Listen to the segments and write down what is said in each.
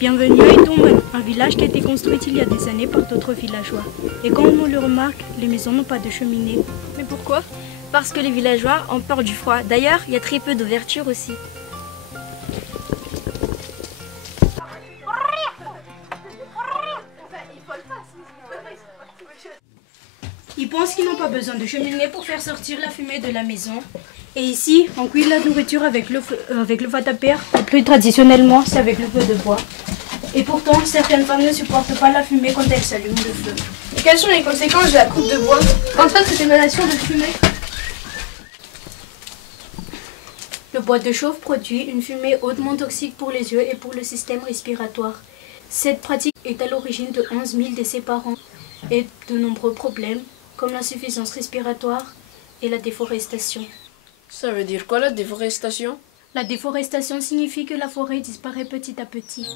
Bienvenue à Itumban, un village qui a été construit il y a des années par d'autres villageois. Et comme on le remarque, les maisons n'ont pas de cheminée. Mais pourquoi? Parce que les villageois ont peur du froid. D'ailleurs, il y a très peu d'ouverture aussi. Ils pensent qu'ils n'ont pas besoin de cheminée pour faire sortir la fumée de la maison. Et ici, on cuit la nourriture avec le fatapère. Et plus traditionnellement, c'est avec le feu de bois. Et pourtant, certaines femmes ne supportent pas la fumée quand elles s'allument le feu. Et quelles sont les conséquences de la coupe de bois qu'entraîne cette émanation de fumée? Le bois de chauffe produit une fumée hautement toxique pour les yeux et pour le système respiratoire. Cette pratique est à l'origine de 11 000 décès par an et de nombreux problèmes comme l'insuffisance respiratoire et la déforestation. Ça veut dire quoi la déforestation? La déforestation signifie que la forêt disparaît petit à petit.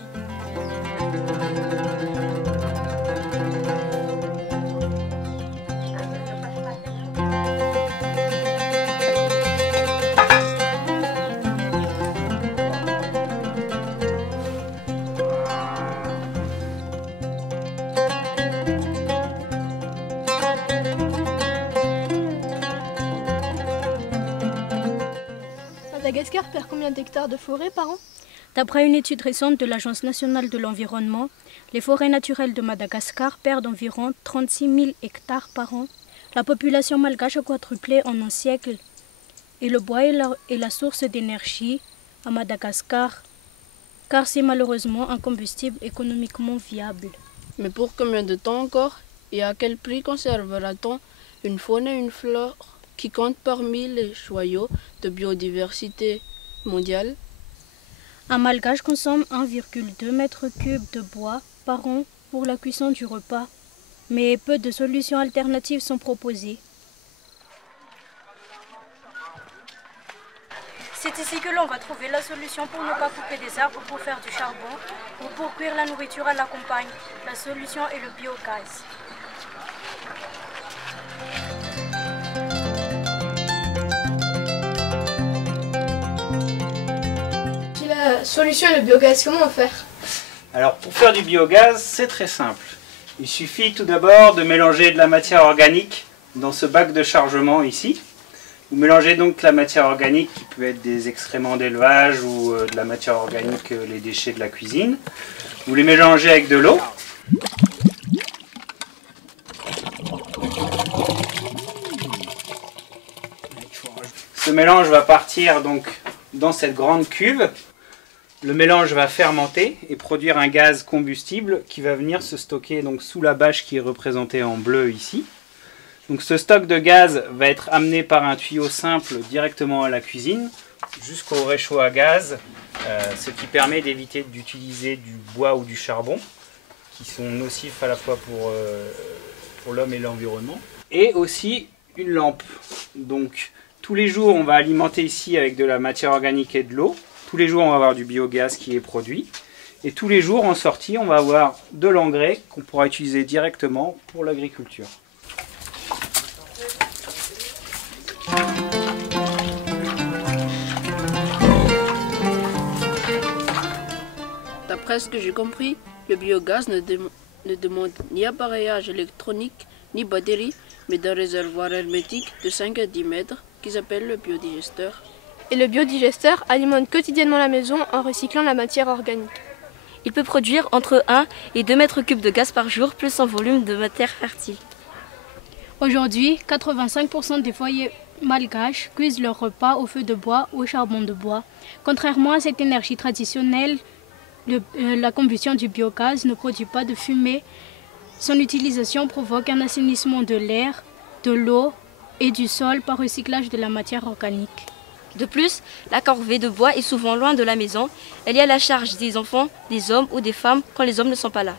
Madagascar perd combien d'hectares de forêt par an? D'après une étude récente de l'Agence nationale de l'environnement, les forêts naturelles de Madagascar perdent environ 36 000 hectares par an. La population malgache a quadruplé en un siècle et le bois est la source d'énergie à Madagascar, car c'est malheureusement un combustible économiquement viable. Mais pour combien de temps encore? Et à quel prix conservera-t-on une faune et une flore qui comptent parmi les joyaux de biodiversité mondiale? Un malgache consomme 1,2 m3 de bois par an pour la cuisson du repas, mais peu de solutions alternatives sont proposées. C'est ici que l'on va trouver la solution pour ne pas couper des arbres pour faire du charbon ou pour cuire la nourriture à la campagne. La solution est le biogaz. Si la solution est le biogaz, comment faire? Alors pour faire du biogaz, c'est très simple. Il suffit tout d'abord de mélanger de la matière organique dans ce bac de chargement ici. Vous mélangez donc la matière organique qui peut être des excréments d'élevage ou de la matière organique, les déchets de la cuisine. Vous les mélangez avec de l'eau. Ce mélange va partir donc dans cette grande cuve. Le mélange va fermenter et produire un gaz combustible qui va venir se stocker donc sous la bâche qui est représentée en bleu ici. Donc ce stock de gaz va être amené par un tuyau simple directement à la cuisine jusqu'au réchaud à gaz, ce qui permet d'éviter d'utiliser du bois ou du charbon qui sont nocifs à la fois pour l'homme et l'environnement. Et aussi une lampe. Donc tous les jours on va alimenter ici avec de la matière organique et de l'eau. Tous les jours on va avoir du biogaz qui est produit. Et tous les jours en sortie on va avoir de l'engrais qu'on pourra utiliser directement pour l'agriculture. D'après ce que j'ai compris, le biogaz ne demande ni appareillage électronique ni batterie, mais d'un réservoir hermétique de 5 à 10 mètres qui s'appelle le biodigesteur. Et le biodigesteur alimente quotidiennement la maison en recyclant la matière organique. Il peut produire entre 1 et 2 mètres cubes de gaz par jour, plus un volume de matière fertile. Aujourd'hui, 85% des foyers malgaches cuisent leurs repas au feu de bois ou au charbon de bois. Contrairement à cette énergie traditionnelle, la combustion du biogaz ne produit pas de fumée. Son utilisation provoque un assainissement de l'air, de l'eau et du sol par recyclage de la matière organique. De plus, la corvée de bois est souvent loin de la maison. Elle est à la charge des enfants, des hommes ou des femmes quand les hommes ne sont pas là.